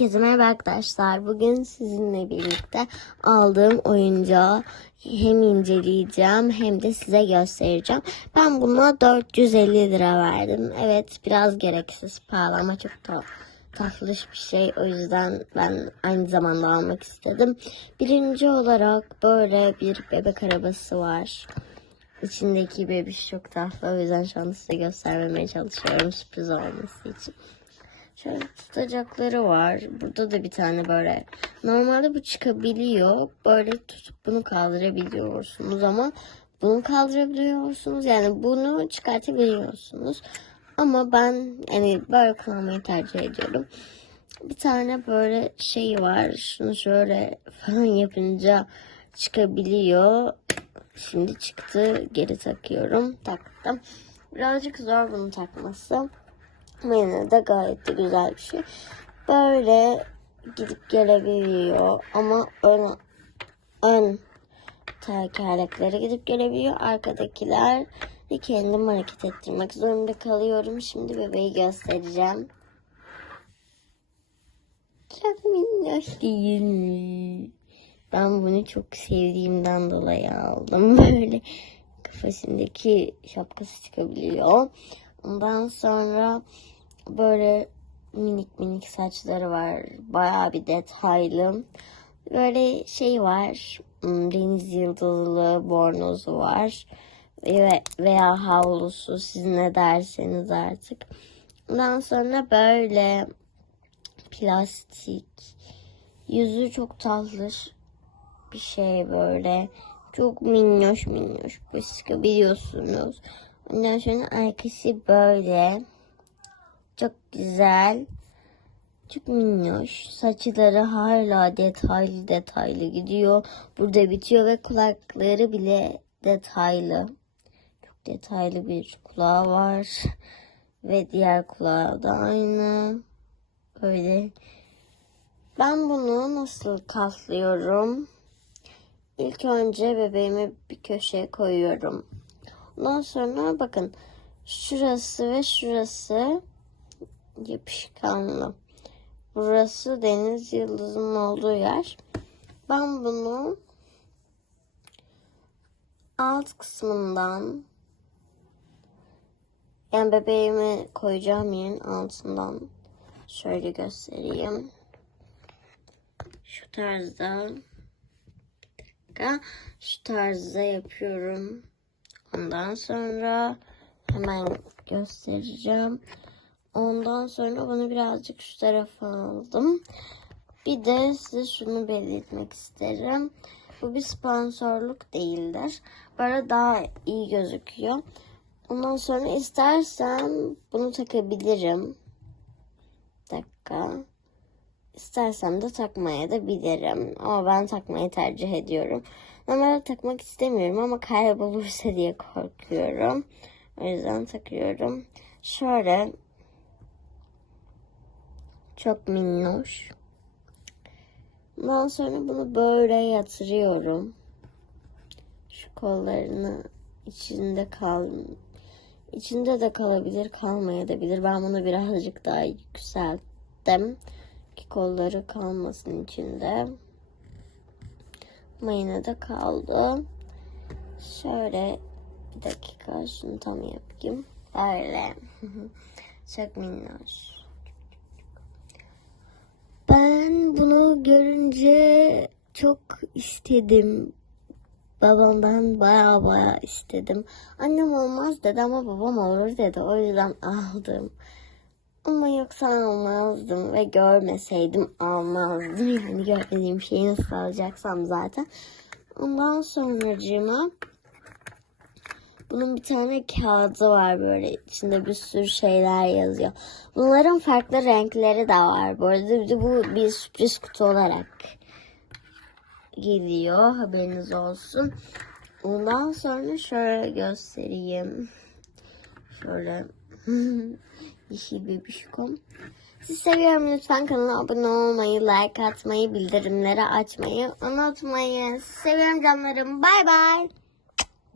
Herkese merhaba arkadaşlar. Bugün sizinle birlikte aldığım oyuncağı hem inceleyeceğim hem de size göstereceğim. Ben buna 450 lira verdim. Evet biraz gereksiz pahalı ama çok da tatlış bir şey. O yüzden ben aynı zamanda almak istedim. Birinci olarak böyle bir bebek arabası var. İçindeki bebiş çok tatlı. O yüzden şu anda size göstermemeye çalışıyorum sürpriz olması için. Şöyle tutacakları var. Burada da bir tane böyle. Normalde bu çıkabiliyor. Böyle tutup bunu kaldırabiliyorsunuz ama bunu kaldırabiliyorsunuz. Yani bunu çıkartabiliyorsunuz. Ama ben yani böyle kullanmayı tercih ediyorum. Bir tane böyle şey var. Şunu şöyle falan yapınca çıkabiliyor. Şimdi çıktı. Geri takıyorum. Taktım. Birazcık zor bunu takması. Ama yine de gayet de güzel bir şey. Böyle gidip gelebiliyor ama ön, ön tekerleklere gidip gelebiliyor. Arkadakiler de kendim hareket ettirmek zorunda kalıyorum. Şimdi bebeği göstereceğim. Çok minnoş değil mi? Ben bunu çok sevdiğimden dolayı aldım. Böyle kafasındaki şapkası çıkabiliyor. Ondan sonra böyle minik minik saçları var. Bayağı bir detaylı. Böyle şey var. hmm, Deniz yıldızlı bornozu var. Ve, veya havlusu siz ne derseniz artık. Ondan sonra böyle plastik. Yüzü çok tatlı bir şey böyle. Çok minnoş minnoş. Böyle sıkabiliyorsunuz. Ondan sonra arkası böyle. Çok güzel. Çok minnoş. Saçları hala detaylı detaylı gidiyor. Burada bitiyor ve kulakları bile detaylı. Çok detaylı bir kulağı var. Ve diğer kulağı da aynı. Böyle. Ben bunu nasıl katlıyorum? İlk önce bebeğimi bir köşeye koyuyorum. Ondan sonra bakın şurası ve şurası yapışkanlı. Burası deniz yıldızının olduğu yer. Ben bunu alt kısmından yani bebeğimi koyacağım yerin altından şöyle göstereyim. Şu tarzda bir dakika şu tarzda yapıyorum. Ondan sonra hemen göstereceğim. Ondan sonra bunu birazcık şu tarafa aldım. Bir de size şunu belirtmek isterim. Bu bir sponsorluk değildir. Böyle daha iyi gözüküyor. Ondan sonra istersen bunu takabilirim. Bir dakika. İstersem de takmaya da bilirim. Ama ben takmayı tercih ediyorum. Normalde takmak istemiyorum ama kaybolursa diye korkuyorum. O yüzden takıyorum. Şöyle çok minnoş. Ondan sonra bunu böyle yatırıyorum. Şu kollarını içinde kal içinde de kalabilir, kalmayabilir. Ben bunu birazcık daha yükselttim ki kolları kalmasın içinde. De kaldı. Şöyle bir dakika şunu tam yapayım. Böyle. Çok minnoş. Ben bunu görünce çok istedim. Babamdan baya baya istedim. Annem olmaz dedi ama babam olur dedi. O yüzden aldım. Ama yoksa almazdım ve görmeseydim almazdım. Yani görmediğim şeyi nasıl alacaksam zaten. Ondan sonracığıma bunun bir tane kağıdı var böyle içinde bir sürü şeyler yazıyor. Bunların farklı renkleri de var. Bu arada bu bir sürpriz kutu olarak geliyor. Haberiniz olsun. Ondan sonra şöyle göstereyim. Şöyle yeşil bebişkom. Sizi seviyorum. Lütfen kanala abone olmayı, like atmayı, bildirimleri açmayı unutmayın. Seviyorum canlarım. Bay bay.